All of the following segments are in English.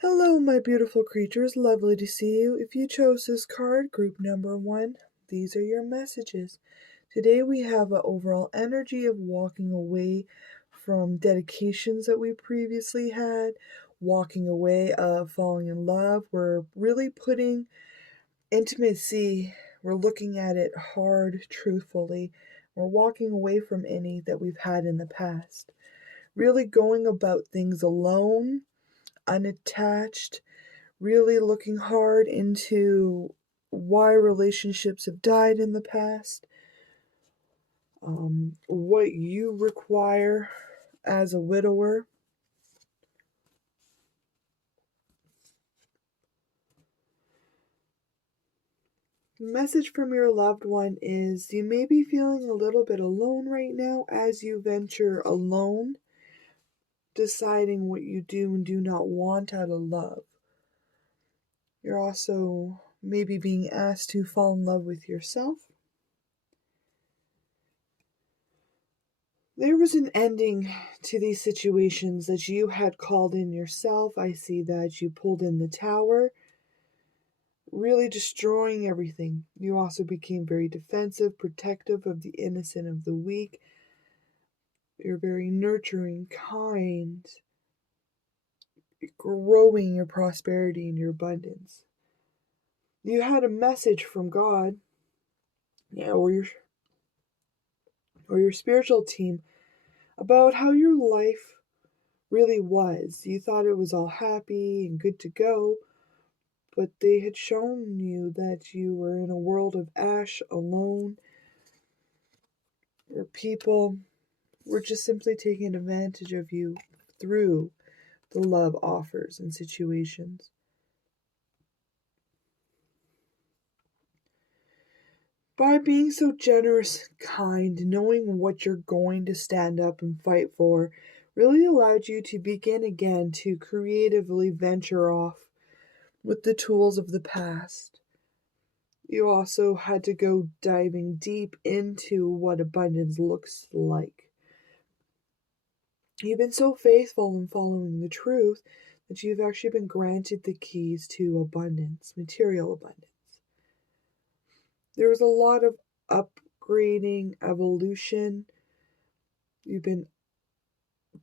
Hello, my beautiful creatures. Lovely to see you. If you chose this card, group number 1, these are your messages. Today we have an overall energy of walking away from dedications that we previously had, walking away of falling in love. We're really putting intimacy, we're looking at it hard, truthfully. We're walking away from any that we've had in the past. Really going about things alone, unattached, really looking hard into why relationships have died in the past, what you require as a widower. The message from your loved one is you may be feeling a little bit alone right now as you venture alone, deciding what you do and do not want out of love. You're also maybe being asked to fall in love with yourself. There was an ending to these situations that you had called in yourself. I see that you pulled in the tower, really destroying everything. You also became very defensive, protective of the innocent, of the weak. You're very nurturing, kind, growing your prosperity and your abundance. You had a message from God, or your spiritual team, about how your life really was. You thought it was all happy and good to go, but they had shown you that you were in a world of ash, alone, where people were just simply taking advantage of you through the love offers and situations. By being so generous, kind, knowing what you're going to stand up and fight for, really allowed you to begin again to creatively venture off with the tools of the past. You also had to go diving deep into what abundance looks like. You've been so faithful in following the truth that you've actually been granted the keys to abundance, material abundance. There was a lot of upgrading, evolution. You've been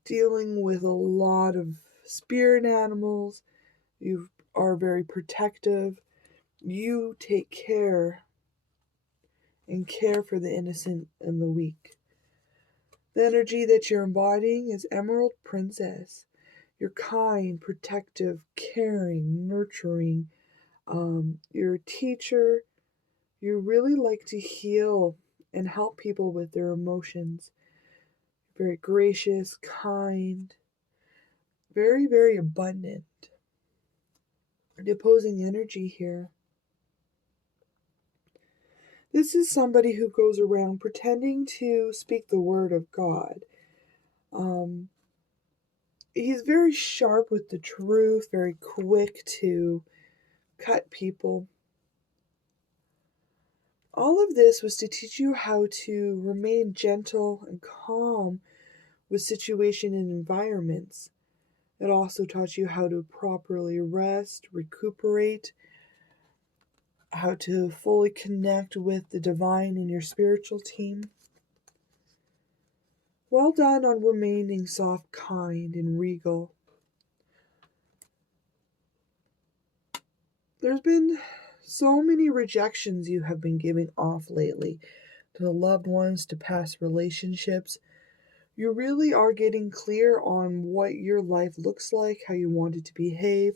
dealing with a lot of spirit animals. You are very protective. You take care and care for the innocent and the weak. The energy that you're embodying is Emerald Princess. You're kind, protective, caring, nurturing. You're a teacher. You really like to heal and help people with their emotions. Very gracious, kind, very, very abundant. The opposing energy here. This is somebody who goes around pretending to speak the word of God. He's very sharp with the truth, very quick to cut people. All of this was to teach you how to remain gentle and calm with situation and environments. It also taught you how to properly rest, recuperate, how to fully connect with the divine in your spiritual team. Well done on remaining soft, kind, and regal. There's been so many rejections you have been giving off lately to loved ones, to past relationships. You really are getting clear on what your life looks like, how you want it to behave.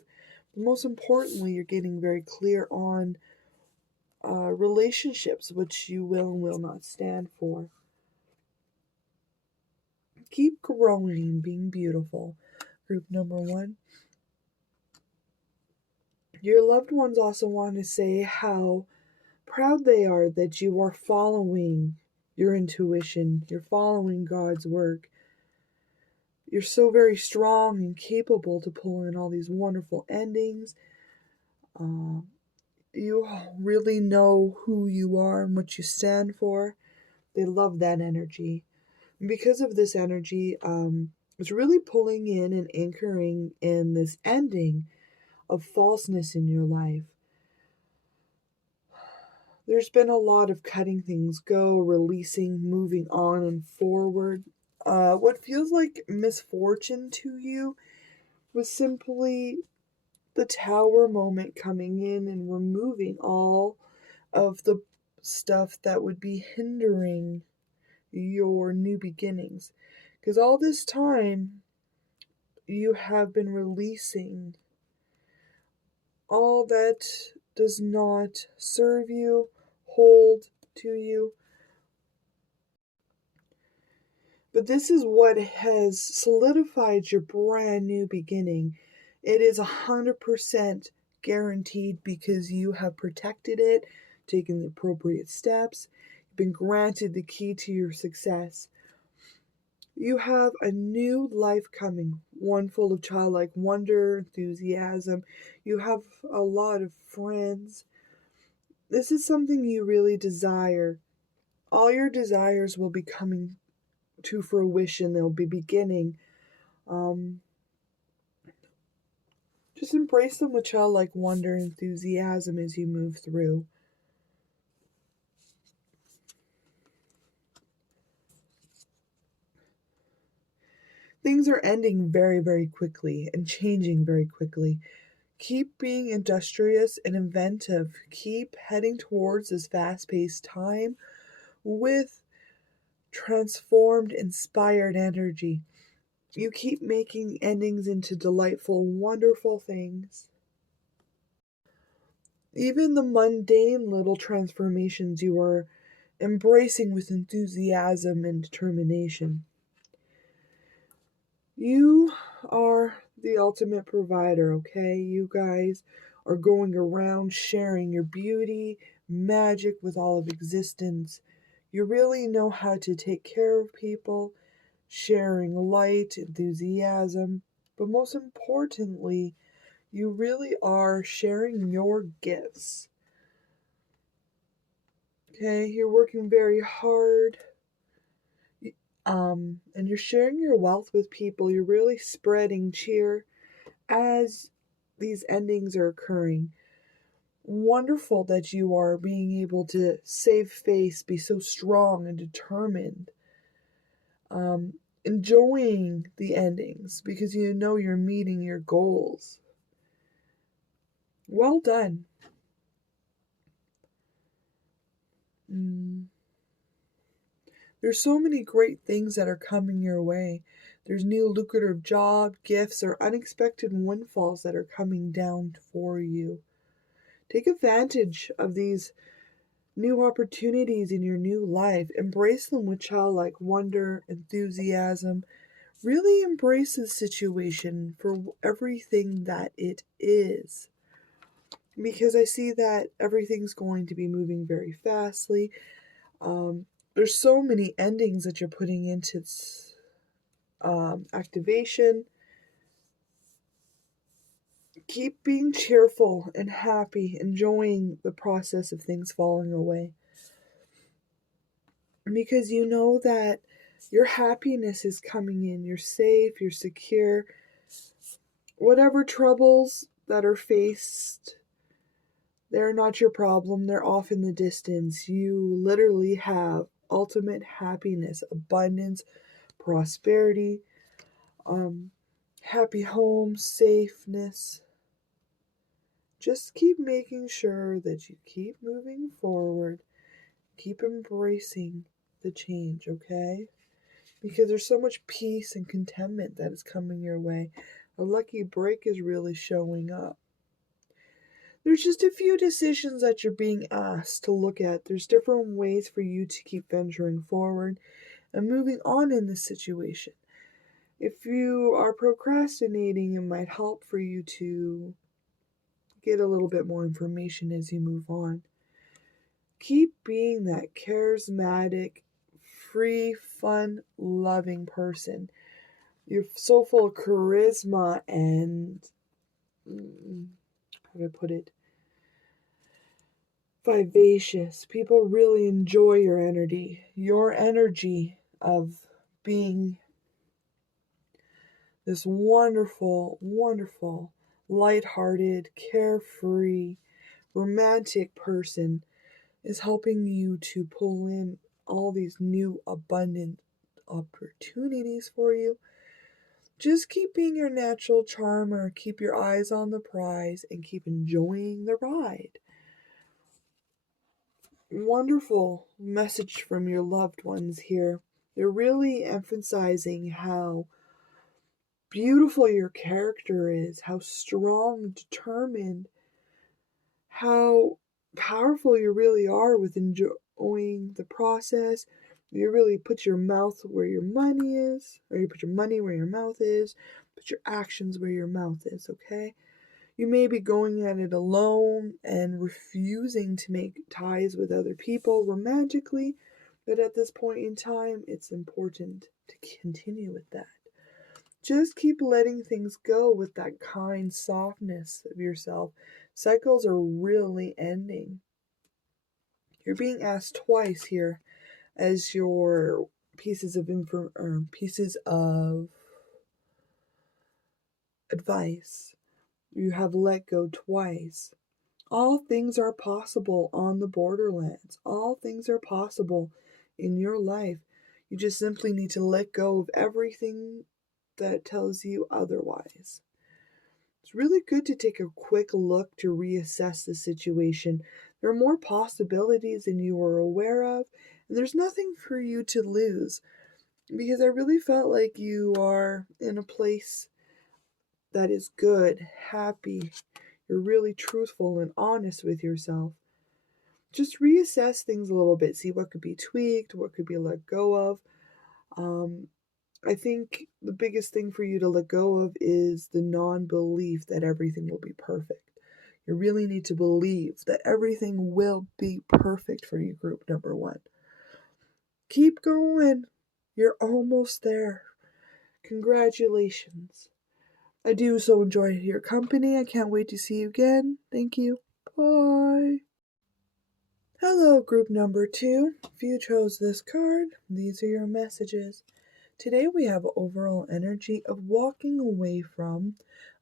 But most importantly, you're getting very clear on relationships, which you will and will not stand for. Keep growing, being beautiful. Group number 1. Your loved ones also want to say how proud they are that you are following your intuition, you're following God's work. You're so very strong and capable to pull in all these wonderful endings. You really know who you are and what you stand for. They love that energy. And because of this energy, it's really pulling in and anchoring in this ending of falseness in your life. There's been a lot of cutting things go, releasing, moving on and forward. What feels like misfortune to you was simply the Tower moment coming in and removing all of the stuff that would be hindering your new beginnings. Because all this time, you have been releasing all that does not serve you, hold to you. But this is what has solidified your brand new beginning. It is 100% guaranteed because you have protected it, taken the appropriate steps, been granted the key to your success. You have a new life coming, one full of childlike wonder, enthusiasm. You have a lot of friends. This is something you really desire. All your desires will be coming to fruition. They'll be beginning. Just embrace them with childlike wonder and enthusiasm as you move through. Things are ending very, very quickly and changing very quickly. Keep being industrious and inventive. Keep heading towards this fast-paced time with transformed, inspired energy. You keep making endings into delightful, wonderful things. Even the mundane little transformations you are embracing with enthusiasm and determination. You are the ultimate provider, okay? You guys are going around sharing your beauty, magic with all of existence. You really know how to take care of people, sharing light, enthusiasm, but most importantly, you really are sharing your gifts. Okay, you're working very hard. And you're sharing your wealth with people. You're really spreading cheer as these endings are occurring. Wonderful that you are being able to save face, be so strong and determined. Enjoying the endings because you know you're meeting your goals. Well done. There's so many great things that are coming your way. There's new lucrative job, gifts, or unexpected windfalls that are coming down for you. Take advantage of these new opportunities in your new life. Embrace them with childlike wonder, enthusiasm. Really embrace the situation for everything that it is. Because I see that everything's going to be moving very fastly. There's so many endings that you're putting into activation. Keep being cheerful and happy, enjoying the process of things falling away. Because you know that your happiness is coming in. You're safe, you're secure. Whatever troubles that are faced, they're not your problem. They're off in the distance. You literally have ultimate happiness, abundance, prosperity, happy home, safeness. Just keep making sure that you keep moving forward. Keep embracing the change, okay? Because there's so much peace and contentment that is coming your way. A lucky break is really showing up. There's just a few decisions that you're being asked to look at. There's different ways for you to keep venturing forward and moving on in this situation. If you are procrastinating, it might help for you to get a little bit more information as you move on. Keep being that charismatic, free, fun, loving person. You're so full of charisma and, how do I put it? Vivacious. People really enjoy your energy. Your energy of being this wonderful, wonderful, lighthearted, carefree, romantic person is helping you to pull in all these new abundant opportunities for you. Just keep being your natural charmer, keep your eyes on the prize, and keep enjoying the ride. Wonderful message from your loved ones here. They're really emphasizing how beautiful your character is, how strong, determined, how powerful you really are with enjoying the process. You really put your mouth where your money is, or you put your money where your mouth is, put your actions where your mouth is, okay? You may be going at it alone and refusing to make ties with other people romantically, but at this point in time, it's important to continue with that. Just keep letting things go with that kind softness of yourself. Cycles are really ending. You're being asked twice here as your pieces of advice. You have let go twice. All things are possible on the borderlands. All things are possible in your life. You just simply need to let go of everything that tells you otherwise. It's really good to take a quick look to reassess the situation. There are more possibilities than you were aware of, and there's nothing for you to lose because I really felt like you are in a place that is good, happy. You're really truthful and honest with yourself. Just reassess things a little bit, see what could be tweaked, what could be let go of. I think the biggest thing for you to let go of is the non-belief that everything will be perfect. You really need to believe that everything will be perfect for you, group number 1. Keep going. You're almost there. Congratulations. I do so enjoy your company. I can't wait to see you again. Thank you. Bye. Hello, group number 2. If you chose this card, these are your messages. Today we have overall energy of walking away from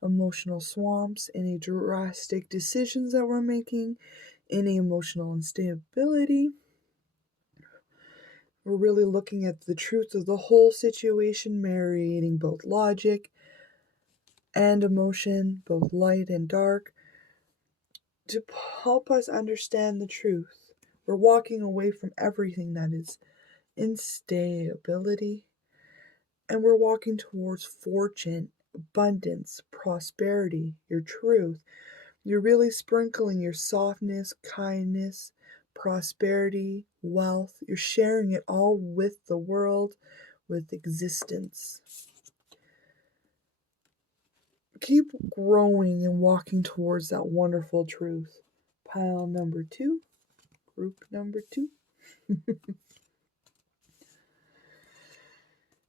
emotional swamps, any drastic decisions that we're making, any emotional instability. We're really looking at the truth of the whole situation, marrying both logic and emotion, both light and dark, to help us understand the truth. We're walking away from everything that is instability. And we're walking towards fortune, abundance, prosperity, your truth. You're really sprinkling your softness, kindness, prosperity, wealth. You're sharing it all with the world, with existence. Keep growing and walking towards that wonderful truth. Pile number 2, group number 2.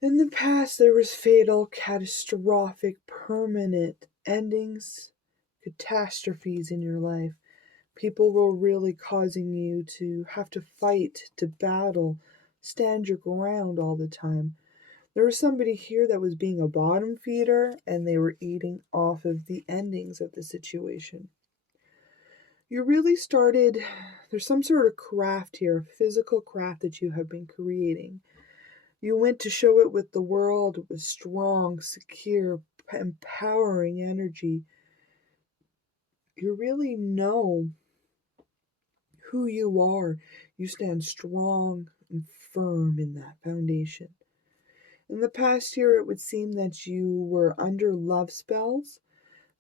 In the past, there was fatal, catastrophic, permanent endings, catastrophes in your life. People were really causing you to have to fight, to battle, stand your ground all the time. There was somebody here that was being a bottom feeder, and they were eating off of the endings of the situation. You really started, there's some sort of craft here, physical craft that you have been creating. You went to show it with the world with strong, secure, empowering energy. You really know who you are. You stand strong and firm in that foundation. In the past year, it would seem that you were under love spells.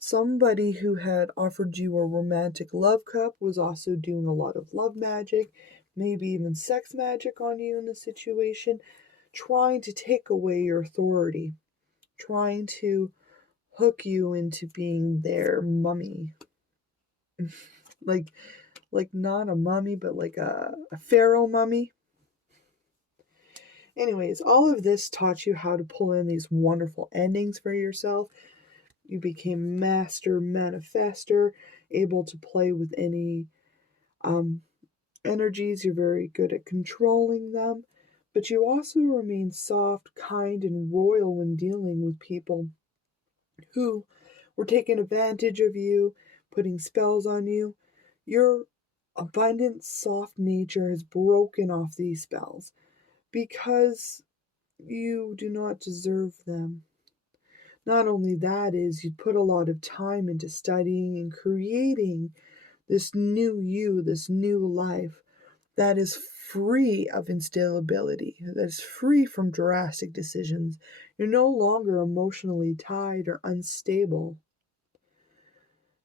Somebody who had offered you a romantic love cup was also doing a lot of love magic, maybe even sex magic on you in the situation, trying to take away your authority, trying to hook you into being their mummy. like not a mummy, but like a pharaoh mummy. Anyways, all of this taught you how to pull in these wonderful endings for yourself. You became master manifester, able to play with any energies. You're very good at controlling them. But you also remain soft, kind, and royal when dealing with people who or taking advantage of you, putting spells on you. Your abundant, soft nature has broken off these spells because you do not deserve them. Not only that is you put a lot of time into studying and creating this new you, this new life that is free of instability, that is free from drastic decisions. You're no longer emotionally tied or unstable.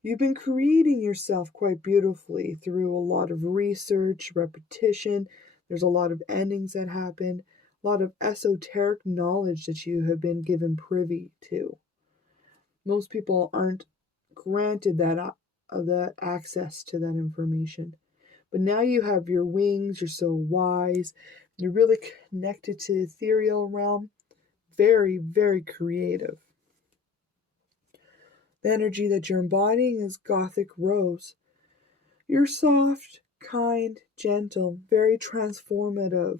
You've been creating yourself quite beautifully through a lot of research, repetition. There's a lot of endings that happen, a lot of esoteric knowledge that you have been given privy to. Most people aren't granted that access to that information. But now you have your wings, you're so wise, you're really connected to the ethereal realm, very, very creative. The energy that you're embodying is Gothic Rose. You're soft, kind, gentle, very transformative.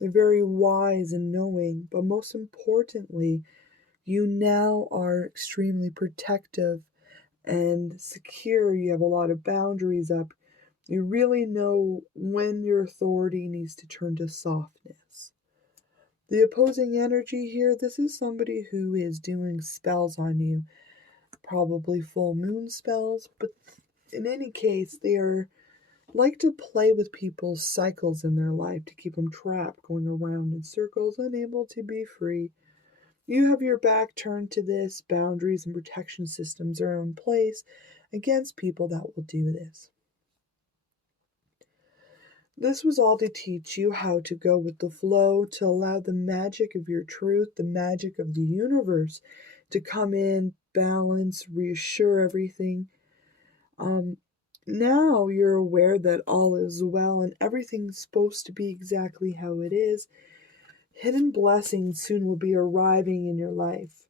They're very wise and knowing, but most importantly, you now are extremely protective and secure. You have a lot of boundaries up. You really know when your authority needs to turn to softness. The opposing energy here, this is somebody who is doing spells on you, probably full moon spells, but in any case, they are like to play with people's cycles in their life to keep them trapped, going around in circles, unable to be free. You have your back turned to this. Boundaries and protection systems are in place against people that will do this. This was all to teach you how to go with the flow, to allow the magic of your truth, the magic of the universe to come in, balance, reassure everything. Now you're aware that all is well and everything's supposed to be exactly how it is. Hidden blessings soon will be arriving in your life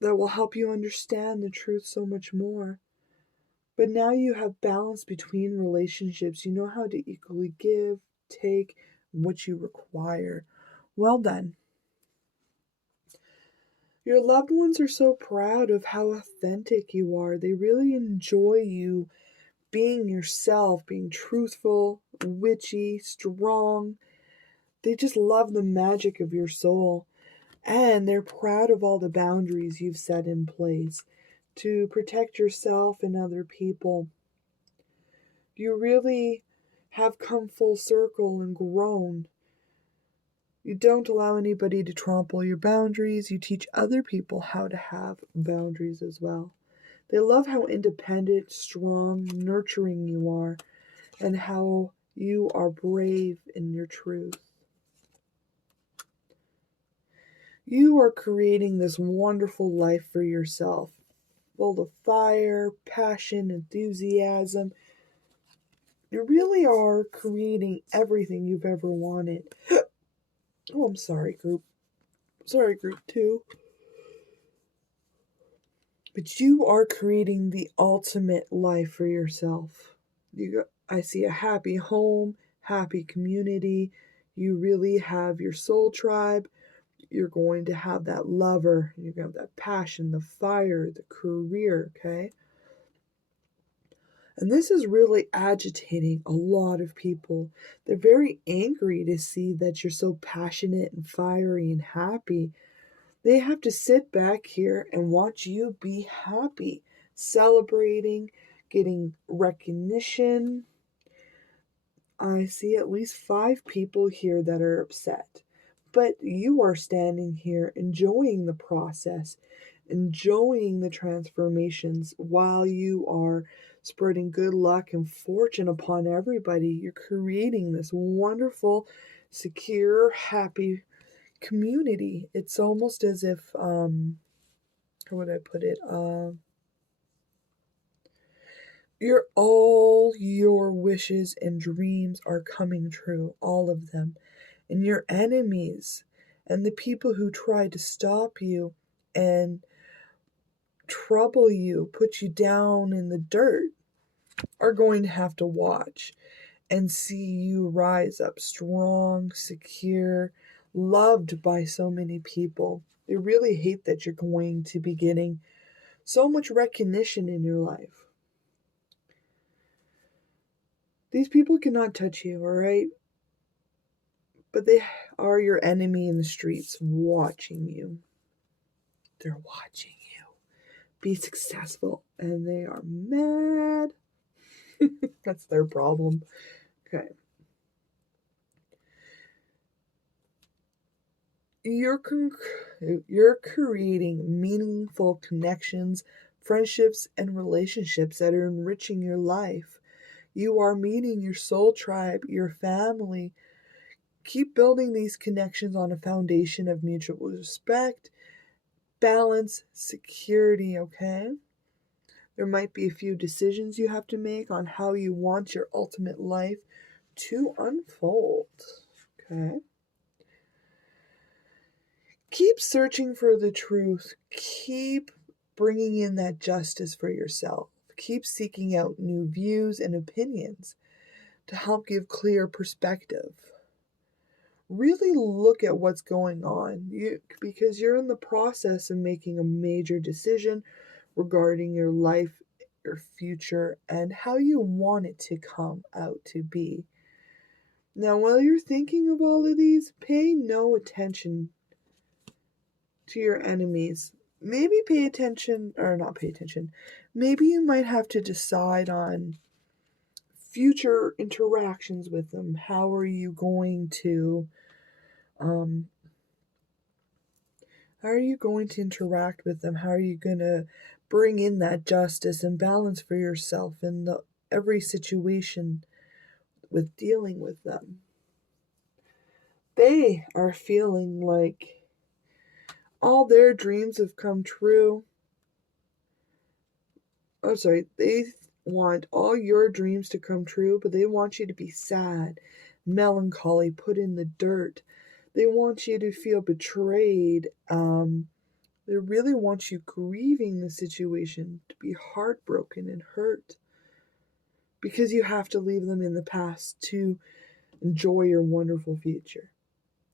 that will help you understand the truth so much more. But now you have balance between relationships. You know how to equally give, take, what you require. Well done. Your loved ones are so proud of how authentic you are. They really enjoy you being yourself, being truthful, witchy, strong. They just love the magic of your soul. And they're proud of all the boundaries you've set in place to protect yourself and other people. You really have come full circle and grown. You don't allow anybody to trample your boundaries. You teach other people how to have boundaries as well. They love how independent, strong, nurturing you are, and how you are brave in your truth. You are creating this wonderful life for yourself, full of fire, passion, enthusiasm. You really are creating everything you've ever wanted. Oh, I'm sorry, group. Sorry, group 2. But you are creating the ultimate life for yourself. I see a happy home, happy community. You really have your soul tribe. You're going to have that lover. You're going to have that passion, the fire, the career, okay? And this is really agitating a lot of people. They're very angry to see that you're so passionate and fiery and happy. They have to sit back here and watch you be happy, celebrating, getting recognition. I see at least 5 people here that are upset. But you are standing here enjoying the process, enjoying the transformations while you are spreading good luck and fortune upon everybody. You're creating this wonderful, secure, happy community. It's almost as if, how would I put it? All your wishes and dreams are coming true, all of them. And your enemies and the people who try to stop you and trouble you, put you down in the dirt, are going to have to watch and see you rise up strong, secure, loved by so many people. They really hate that you're going to be getting so much recognition in your life. These people cannot touch you, all right? But they are your enemy in the streets watching you. They're watching you be successful, and they are mad. That's their problem. Okay. You're creating meaningful connections, friendships, and relationships that are enriching your life. You are meeting your soul tribe, your family. Keep building these connections on a foundation of mutual respect, balance, security, okay? There might be a few decisions you have to make on how you want your ultimate life to unfold, okay? Keep searching for the truth. Keep bringing in that justice for yourself. Keep seeking out new views and opinions to help give clear perspective. Really look at what's going on because you're in the process of making a major decision regarding your life, your future, and how you want it to come out to be. Now, while you're thinking of all of these, pay no attention to your enemies. Maybe pay attention, or not pay attention. Maybe you might have to decide on future interactions with them. How are you going to interact with them? How are you going to bring in that justice and balance for yourself in every situation with dealing with them? They are feeling like all their dreams have come true. Oh, sorry. They want all your dreams to come true, but they want you to be sad, melancholy, put in the dirt. They want you to feel betrayed. They really want you grieving the situation, to be heartbroken and hurt. Because you have to leave them in the past to enjoy your wonderful future.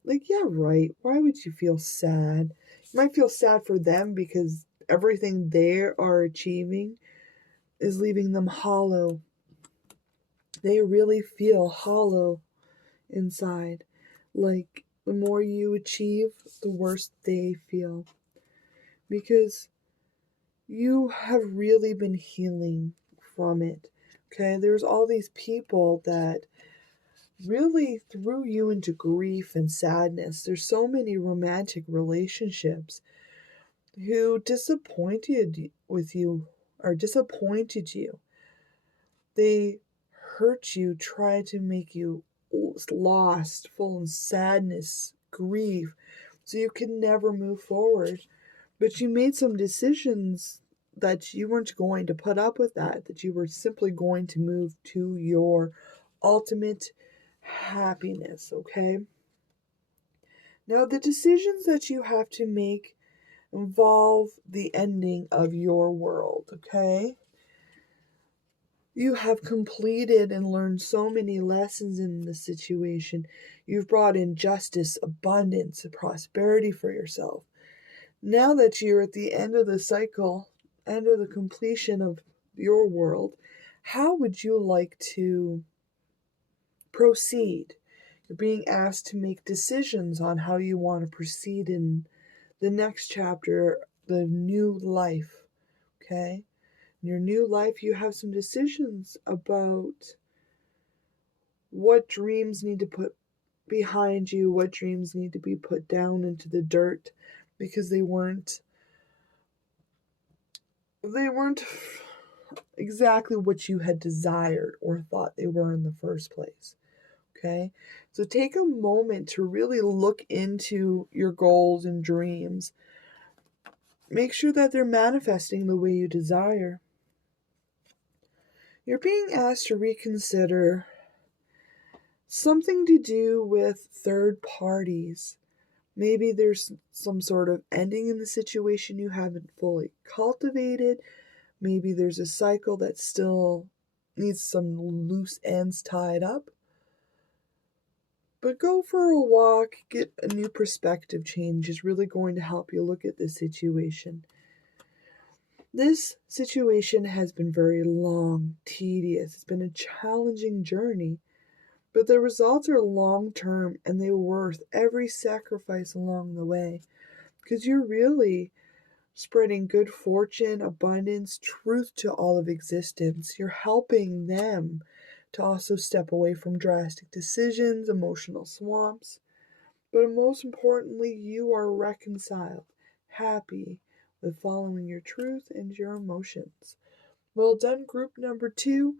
Like, yeah, right. Why would you feel sad? You might feel sad for them because everything they are achieving is leaving them hollow. They really feel hollow inside. Like, the more you achieve, the worse they feel. Because you have really been healing from it. Okay, there's all these people that really threw you into grief and sadness. There's so many romantic relationships who disappointed you. They hurt you, tried to make you lost, full of sadness, grief, so you could never move forward. But you made some decisions that you weren't going to put up with that you were simply going to move to your ultimate happiness, okay? Now, the decisions that you have to make involve the ending of your world, okay? You have completed and learned so many lessons in this situation. You've brought in justice, abundance, and prosperity for yourself. Now that you're at the end of the cycle, end of the completion of your world, how would you like to proceed? You're being asked to make decisions on how you want to proceed in the next chapter, the new life, okay? In your new life, you have some decisions about what dreams need to put behind you, what dreams need to be put down into the dirt because they weren't exactly what you had desired or thought they were in the first place. Okay? So take a moment to really look into your goals and dreams. Make sure that they're manifesting the way you desire. You're being asked to reconsider something to do with third parties. Maybe there's some sort of ending in the situation you haven't fully cultivated. Maybe there's a cycle that still needs some loose ends tied up. But go for a walk, get a new perspective change is really going to help you look at this situation. This situation has been very long, tedious. It's been a challenging journey, but the results are long term and they're worth every sacrifice along the way because you're really spreading good fortune, abundance, truth to all of existence. You're helping them to also step away from drastic decisions, emotional swamps. But most importantly, you are reconciled, happy with following your truth and your emotions. Well done, group number 2.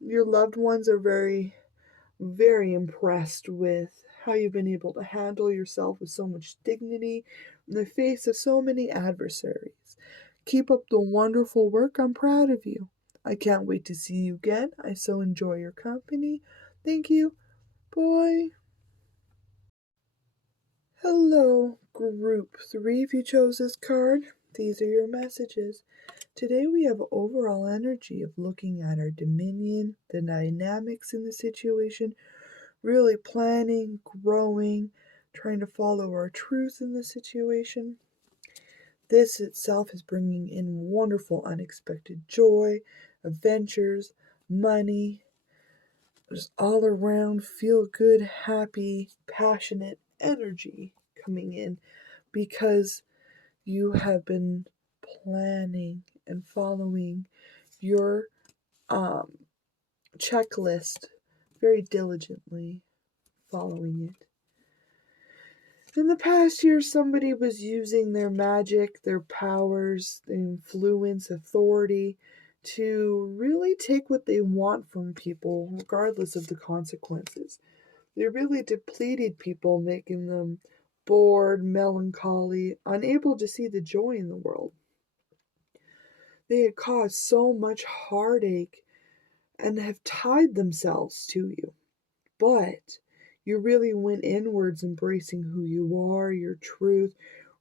Your loved ones are very, very impressed with how you've been able to handle yourself with so much dignity in the face of so many adversaries. Keep up the wonderful work. I'm proud of you. I can't wait to see you again. I so enjoy your company. Thank you. Bye. Hello, group 3. If you chose this card, these are your messages. Today we have overall energy of looking at our dominion, the dynamics in the situation, really planning, growing, trying to follow our truth in the situation. This itself is bringing in wonderful, unexpected joy, adventures, money, just all around feel good, happy, passionate energy coming in because you have been planning and following your checklist very diligently, following it. In the past year, somebody was using their magic, their powers, their influence, authority to really take what they want from people, regardless of the consequences. They really depleted people, making them bored, melancholy, unable to see the joy in the world. They had caused so much heartache and have tied themselves to you. But you really went inwards, embracing who you are, your truth,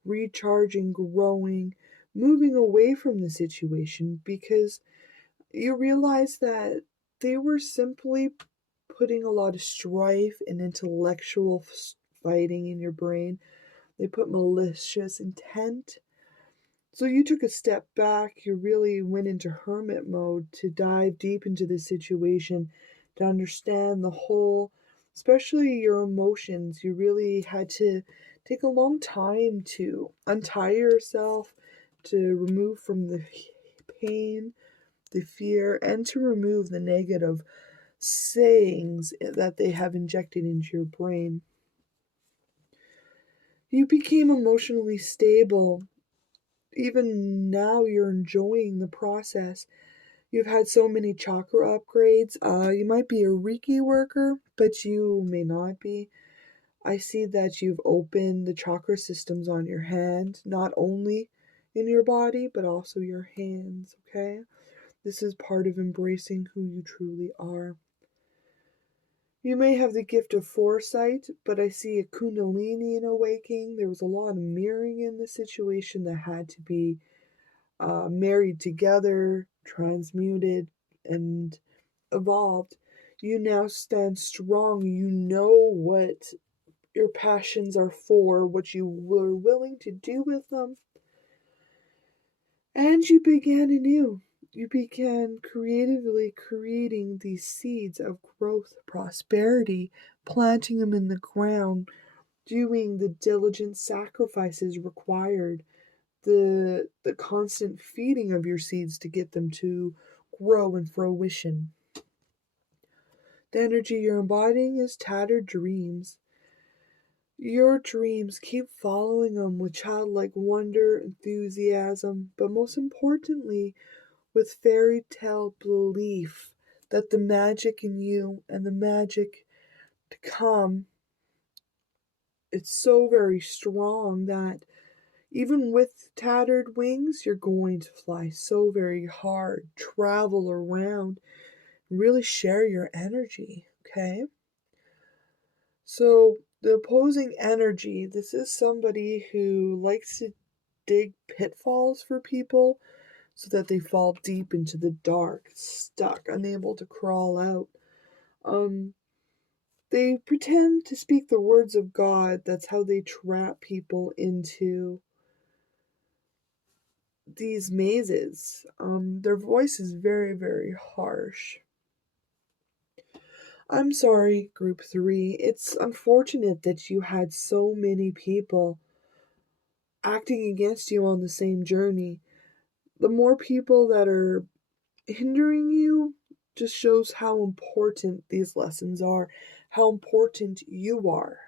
recharging, growing, moving away from the situation because you realized that they were simply putting a lot of strife and intellectual fighting in your brain. They put malicious intent. So you took a step back. You really went into hermit mode to dive deep into the situation, to understand the whole, especially your emotions. You really had to take a long time to untie yourself, to remove from the pain, the fear, and to remove the negative sayings that they have injected into your brain. You became emotionally stable. Even now, you're enjoying the process. You've had so many chakra upgrades. You might be a Reiki worker, but you may not be. I see that you've opened the chakra systems on your hand, not only in your body, but also your hands, okay? This is part of embracing who you truly are. You may have the gift of foresight, but I see a kundalini in awakening. There was a lot of mirroring in the situation that had to be married together, transmuted, and evolved. You now stand strong. You know what your passions are for, what you were willing to do with them. And you began anew. You began creatively creating these seeds of growth, prosperity, planting them in the ground, doing the diligent sacrifices required, the constant feeding of your seeds to get them to grow in fruition. The energy you're embodying is tattered dreams. Your dreams, keep following them with childlike wonder, enthusiasm, but most importantly, with fairy tale belief that the magic in you and the magic to come, it's so very strong that even with tattered wings, you're going to fly so very hard, travel around, really share your energy, okay? So, the opposing energy, this is somebody who likes to dig pitfalls for people so that they fall deep into the dark, stuck, unable to crawl out. They pretend to speak the words of God. That's how they trap people into these mazes. Their voice is very, very harsh. I'm sorry, Group 3. It's unfortunate that you had so many people acting against you on the same journey. The more people that are hindering you just shows how important these lessons are, how important you are.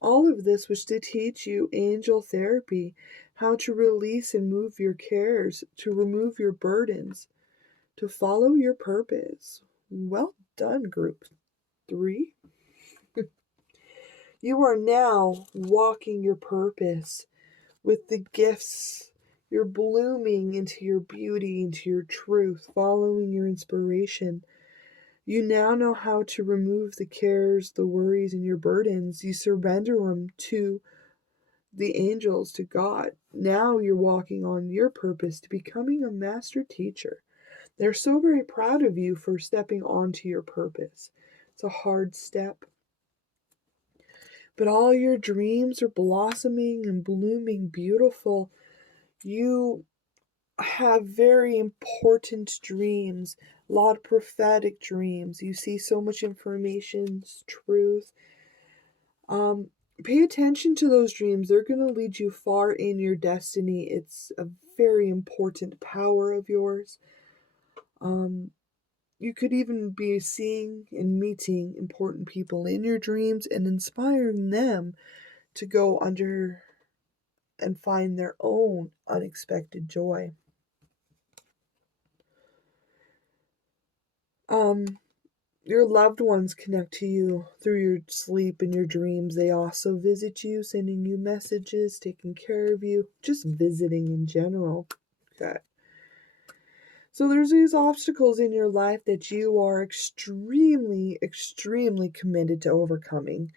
All of this was to teach you angel therapy, how to release and move your cares, to remove your burdens, to follow your purpose. Well done, Group 3. You are now walking your purpose with the gifts. You're blooming into your beauty, into your truth, following your inspiration. You now know how to remove the cares, the worries, and your burdens. You surrender them to the angels, to God. Now you're walking on your purpose to becoming a master teacher. They're so very proud of you for stepping onto your purpose. It's a hard step. But all your dreams are blossoming and blooming beautiful. You have very important dreams, a lot of prophetic dreams. You see so much information, truth. Pay attention to those dreams. They're going to lead you far in your destiny. It's a very important power of yours. You could even be seeing and meeting important people in your dreams and inspiring them to go under and find their own unexpected joy. Your loved ones connect to you through your sleep and your dreams. They also visit you, sending you messages, taking care of you, just visiting in general. Okay. So there's these obstacles in your life that you are extremely, extremely committed to overcoming.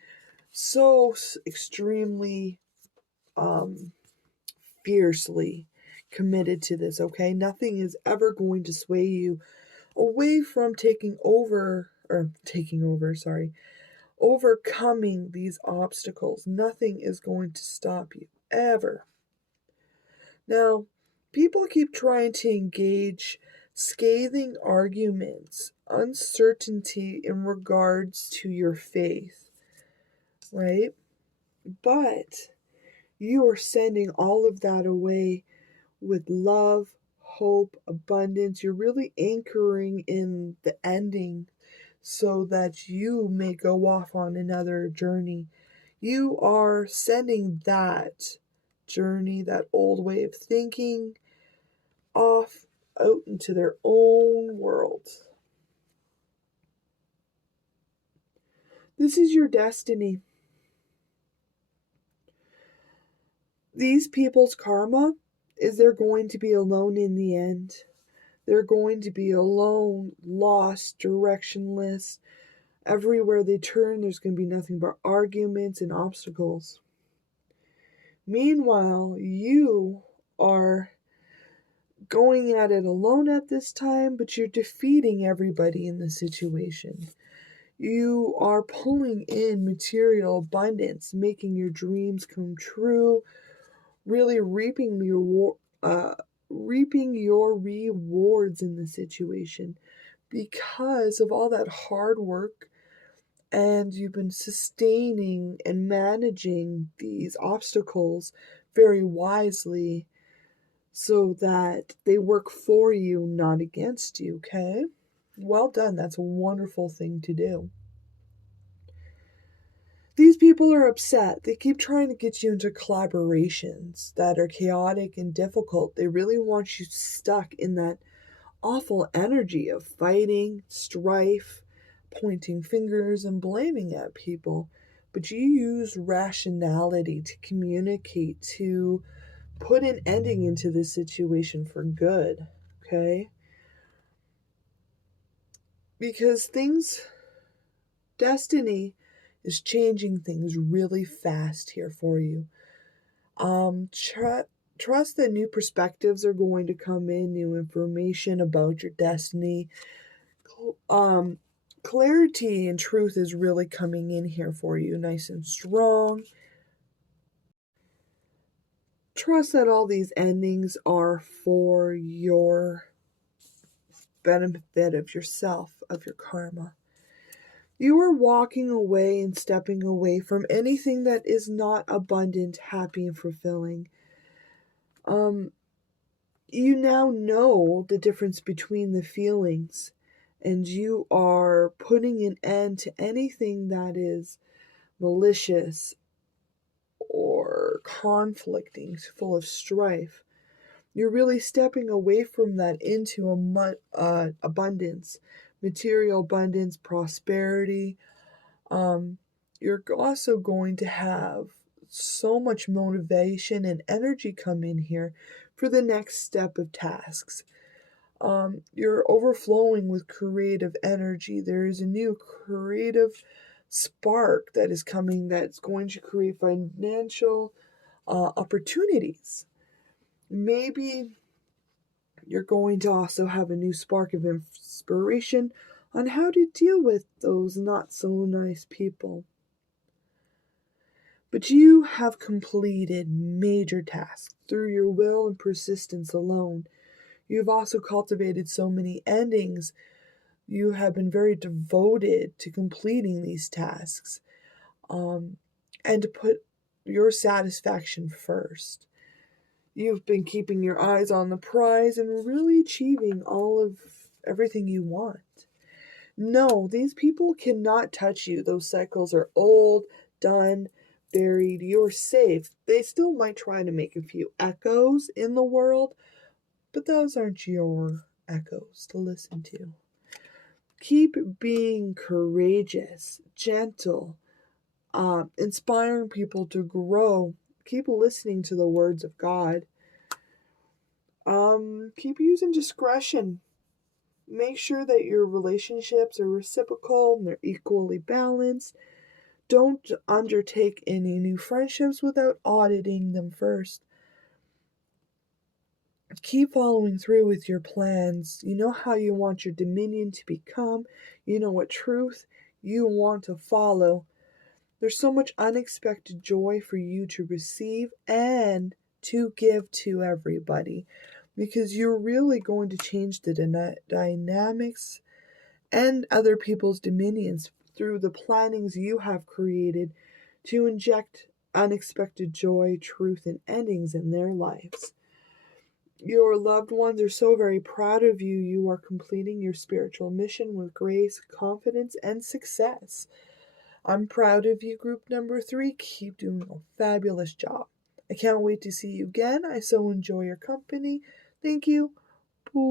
So extremely fiercely committed to this, okay? Nothing is ever going to sway you away from overcoming these obstacles. Nothing is going to stop you, ever. Now, people keep trying to engage scathing arguments, uncertainty in regards to your faith, right? But you are sending all of that away with love, hope, abundance. You're really anchoring in the ending so that you may go off on another journey. You are sending that journey, that old way of thinking, off out into their own world. This is your destiny. These people's karma is they're going to be alone in the end. They're going to be alone, lost, directionless. Everywhere they turn, there's going to be nothing but arguments and obstacles. Meanwhile, you are going at it alone at this time, but you're defeating everybody in the situation. You are pulling in material abundance, making your dreams come true, really reaping your rewards in the situation because of all that hard work, and you've been sustaining and managing these obstacles very wisely so that they work for you, not against you, okay? Well done. That's a wonderful thing to do. These people are upset. They keep trying to get you into collaborations that are chaotic and difficult. They really want you stuck in that awful energy of fighting, strife, pointing fingers, and blaming at people. But you use rationality to communicate, to put an ending into this situation for good, okay? Because destiny is changing things really fast here for you. Trust that new perspectives are going to come in, new information about your destiny. Clarity and truth is really coming in here for you, nice and strong. trust that all these endings are for your benefit of yourself, of your karma. You are walking away and stepping away from anything that is not abundant, happy, and fulfilling. You now know the difference between the feelings, and you are putting an end to anything that is malicious or conflicting, full of strife. You're really stepping away from that into abundance, material abundance, prosperity. You're also going to have so much motivation and energy come in here for the next step of tasks. You're overflowing with creative energy. There is a new creative spark that is coming that's going to create financial opportunities. Maybe you're going to also have a new spark of inspiration on how to deal with those not so nice people. But you have completed major tasks through your will and persistence alone. You've also cultivated so many endings. You have been very devoted to completing these tasks, and to put your satisfaction first. You've been keeping your eyes on the prize and really achieving all of everything you want. No, these people cannot touch you. Those cycles are old, done, buried. You're safe. They still might try to make a few echoes in the world, but those aren't your echoes to listen to. Keep being courageous, gentle, inspiring people to grow. Keep listening to the words of God. Keep using discretion. Make sure that your relationships are reciprocal and they're equally balanced. Don't undertake any new friendships without auditing them first. Keep following through with your plans. You know how you want your dominion to become. You know what truth you want to follow. There's so much unexpected joy for you to receive and to give to everybody, because you're really going to change the dynamics and other people's dominions through the plannings you have created to inject unexpected joy, truth, and endings in their lives. Your loved ones are so very proud of you. You are completing your spiritual mission with grace, confidence, and success. I'm proud of you, group number 3. Keep doing a fabulous job. I can't wait to see you again. I so enjoy your company. Thank you. Bye.